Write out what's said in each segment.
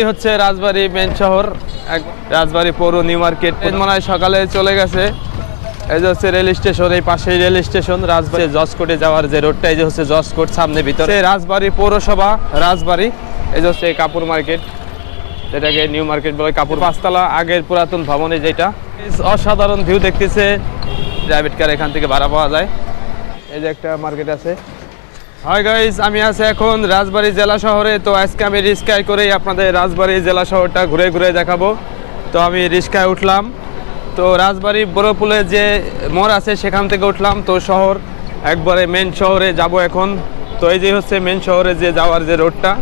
এই হচ্ছে রাজবাড়ী মেন শহর রাজবাড়ী পৌর নিউ মার্কেট। মনে হয় সকালে চলে গেছে। এই যে হচ্ছে রেল স্টেশন, এই পাশেই রেল স্টেশন, রাজবাড়ি। জজকোটে যাওয়ার যে রোডটা এই যে হচ্ছে জজকোট সামনে ভিতরে। রাজবাড়ি পৌরসভা, রাজবাড়ি। এই যে হচ্ছে কাপড় মার্কেট, যেটাকে নিউ মার্কেট বলে কাপড় পাঁচতলা আগের পুরাতন ভবনে যেটা। অসাধারণ ভিউ দেখতেছে। প্রাইভেট কার এখান থেকে ভাড়া পাওয়া যায়। এই যে একটা মার্কেট আছে। হাই গাইস আমি আছি এখন রাজবাড়ী জেলা শহরে। তো আজকে আমি রিস্কায় করেই আপনাদের রাজবাড়ী জেলা শহরটা ঘুরে ঘুরে দেখাবো। তো আমি রিস্কায় উঠলাম। তো রাজবাড়ি বড়পুলে যে মোড় আছে, সেখান থেকে উঠলাম। তো শহর, একবারে মেন শহরে যাব এখন। তো এই যে হচ্ছে মেন শহরে যে যাওয়ার যে রোডটা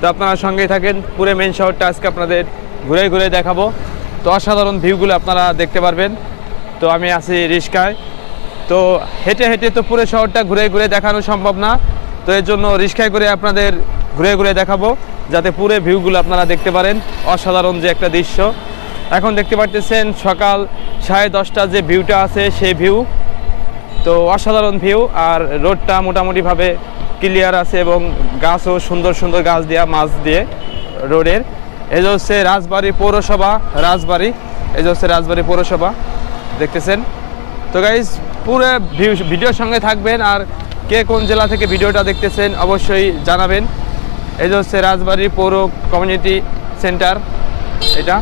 তো আপনারা সঙ্গেই থাকেন। পুরো মেন শহরটা আজকে আপনাদের ঘুরে ঘুরে দেখাবো। তো অসাধারণ ভিউগুলো আপনারা দেখতে পারবেন। তো আমি আছি রিস্কায়। তো হেঁটে হেঁটে তো পুরো শহরটা ঘুরে ঘুরে দেখানো সম্ভব না। তো এর জন্য রিক্সায় করে আপনাদের ঘুরে ঘুরে দেখাবো, যাতে পুরো ভিউগুলো আপনারা দেখতে পারেন। অসাধারণ যে একটা দৃশ্য। এখন দেখতে পাচ্ছেন সকাল সাড়ে দশটার যে ভিউটা আছে, সেই ভিউ। তো অসাধারণ ভিউ, আর রোডটা মোটামুটিভাবে ক্লিয়ার আছে এবং গাছও সুন্দর সুন্দর গাছ দেওয়া মাছ দিয়ে রোডের। এই যে হচ্ছে রাজবাড়ি পৌরসভা, রাজবাড়ি। এই যে হচ্ছে রাজবাড়ি পৌরসভা, দেখতেছেন। তো গাইজ পুরো ভিউ ভিডিওর সঙ্গে থাকবেন, আর কে কোন জেলা থেকে ভিডিওটা দেখতেছেন অবশ্যই জানাবেন। এই যে হচ্ছে রাজবাড়ী পৌর কমিউনিটি সেন্টার, এটা।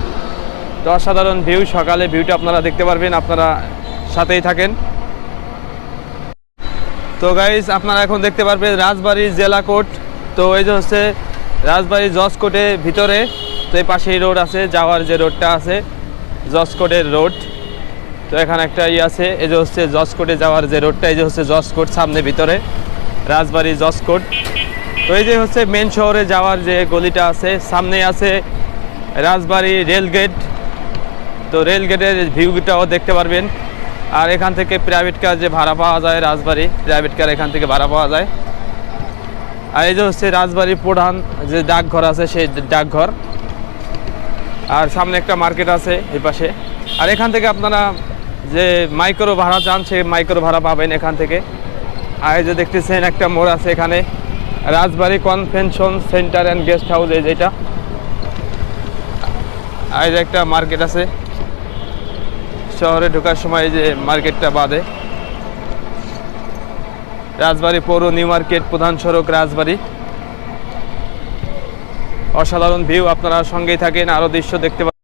তো অসাধারণ ভিউ, সকালে ভিউটা আপনারা দেখতে পারবেন, আপনারা সাথেই থাকেন। তো গাইজ আপনারা এখন দেখতে পারবেন রাজবাড়ী জেলা কোর্ট। তো এই যে হচ্ছে রাজবাড়ী জজ কোর্টের ভিতরে, তো এই পাশেই রোড আছে, যাওয়ার যে রোডটা আছে, জজ কোর্টের রোড তো এখানে একটা ই আছে, এই যে হচ্ছে জজ কোর্টে যাওয়ার যে রোডটা, এই যে হচ্ছে জজ কোর্ট সামনে ভিতরে, রাজবাড়ি জজ কোর্ট তো এই যে হচ্ছে মেন শহরে যাওয়ার যে গলিটা আছে সামনে আছে রাজবাড়ি রেল গেট। তো রেল গেটের ভিউটাও দেখতে পারবেন। আর এখান থেকে প্রাইভেট কার যে ভাড়া পাওয়া যায়, রাজবাড়ি প্রাইভেট কার এখান থেকে ভাড়া পাওয়া যায়। আর এই যে হচ্ছে রাজবাড়ির প্রধান যে ডাকঘর আছে, সেই ডাকঘর। আর সামনে একটা মার্কেট আছে এই পাশে। আর এখান থেকে আপনারা যে মাইক্রো ভাড়া চান সেই মাইক্রো ভাড়া পাবেন এখান থেকে। আর যে দেখতেছেন, একটা মোড় আছে এখানে। Rajbari convention centre and guest house, এই যেটা আর একটা মার্কেট আছে। শহরে ঢোকার সময় যে মার্কেটটা বাদে রাজবাড়ি পৌর, নিউ মার্কেট, প্রধান সড়ক, রাজবাড়ি। অসাধারণ ভিউ, আপনারা সঙ্গেই থাকেন আরও দৃশ্য দেখতে পাবেন।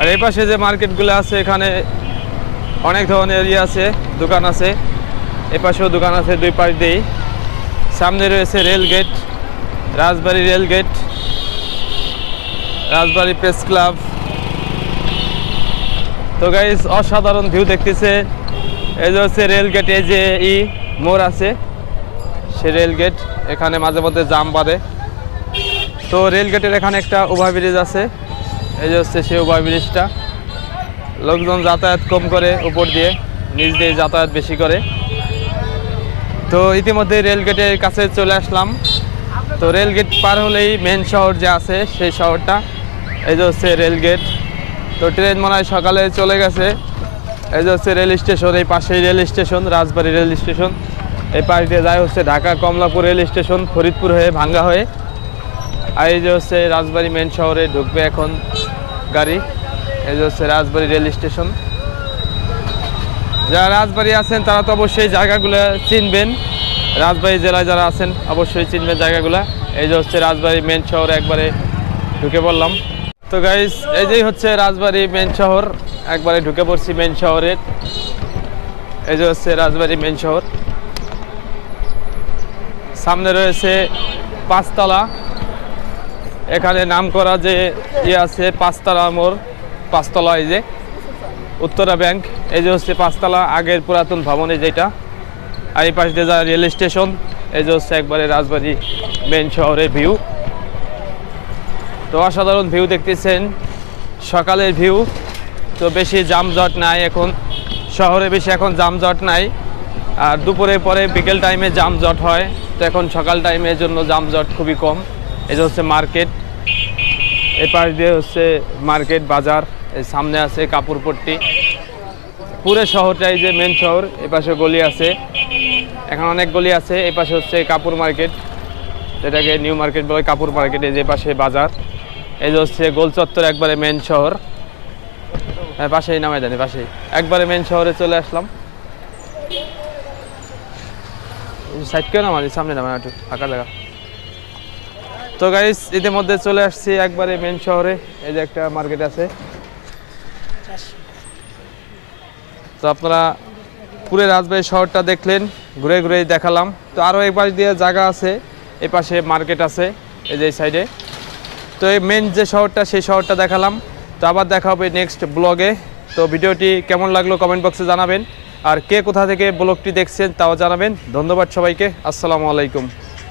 আর এই পাশে যে মার্কেটগুলো আছে এখানে অনেক ধরনের ইয়ে আছে, দোকান আছে। এ পাশেও দোকান আছে দুই পাশ দিয়েই। সামনে রয়েছে rail gate, Rajbari rail gate, Rajbari press club. তো গাইজ অসাধারণ ভিউ দেখতেছে। এই যে হচ্ছে রেল গেটে যে ই মোড় আছে, সে রেল গেট, এখানে মাঝে মধ্যে জাম বাঁধে। তো রেল গেটের এখানে একটা ওভারব্রিজ আছে, এই যে হচ্ছে সেই ওভারব্রিজটা। লোকজন যাতায়াত কম করে উপর দিয়ে, নিচ দিয়ে যাতায়াত বেশি করে। তো ইতিমধ্যে রেল গেটের কাছে চলে আসলাম। তো রেল গেট পার হলেই মেন শহর যে আছে, সেই শহরটা। এই যে হচ্ছে রেল গেট। তো ট্রেন মনে হয় সকালে চলে গেছে। এই যে হচ্ছে রেল স্টেশন, এই পাশেই rail station, Rajbari rail station. এই পাশ দিয়ে যায় হচ্ছে ঢাকা, কমলাপুর রেল স্টেশন, ফরিদপুর হয়ে, ভাঙ্গা হয়ে। আর এই যে হচ্ছে রাজবাড়ী মেন শহরে ঢুকবে এখন গাড়ি। এই যে হচ্ছে রাজবাড়ী রেল স্টেশন। যারা রাজবাড়ি আছেন, তারা তো অবশ্যই জায়গাগুলো চিনবেন। রাজবাড়ী জেলায় যারা আছেন, অবশ্যই চিনবেন জায়গাগুলো। এই যে হচ্ছে রাজবাড়ি মেন শহর, একবারে ঢুকে পড়লাম। তো গাইস এই যেই হচ্ছে রাজবাড়ী মেন শহর, একবারে ঢুকে পড়ছি মেন শহরের এই যে হচ্ছে রাজবাড়ি মেন শহর। সামনে রয়েছে পাঁচতলা। এখানে নাম করা যে ইয়ে আছে, পাঁচতলা মোড়। পাঁচতলা এই যে উত্তরা ব্যাংক, এই যে হচ্ছে পাঁচতলা আগের পুরাতন ভবনে যেটা। আর এই পাশ দিয়ে যা রেল স্টেশন, এই যে হচ্ছে একবারে রাজবাড়ি মেন শহরের ভিউ তো অসাধারণ ভিউ দেখতেছেন, সকালের ভিউ তো বেশি জামজট নাই এখন, শহরে বেশি এখন জামজট নাই। আর দুপুরে পরে বিকেল টাইমে জামজট হয়, তো এখন সকাল টাইমের জন্য জামজট খুবই কম। এই যে হচ্ছে মার্কেট এ পাশ দিয়ে হচ্ছে মার্কেট বাজার। সামনে আছে কাপড়পট্টি পুরো শহরটাই যে মেন শহর, এ পাশে গলি আছে। এখন অনেক গলি আছে এই পাশে হচ্ছে কাপড় মার্কেট। যেটাকে নিউ মার্কেট বলে কাপুর মার্কেট, এই যে পাশে বাজার। এই যে হচ্ছে গোল চত্বর একবারে মেন শহর। হ্যাঁ পাশেই নামাই দেন পাশেই। একবারে মেন শহরে চলে আসলাম। সাইড কেউ নামানি, সামনে নামা একটু, ফাঁকা জায়গা। তো গাইস ইতিমধ্যে চলে আসছি একবারে মেন শহরে। এই যে একটা মার্কেট আছে। তো আপনারা পুরো রাজবাড়ি শহরটা দেখলেন, ঘুরে ঘুরে দেখালাম। তো আরও এক পাশ দিয়ে জায়গা আছে, এই পাশে মার্কেট আছে, এই যে সাইডে তো এই মেন যে শহরটা, সেই শহরটা দেখালাম। তো আবার দেখা হবে নেক্সট ব্লগে তো ভিডিওটি কেমন লাগল কমেন্ট বক্সে জানাবেন। আর কে কোথা থেকে ব্লগটি দেখছেন তাও জানাবেন। ধন্যবাদ সবাইকে। আসসালামু আলাইকুম।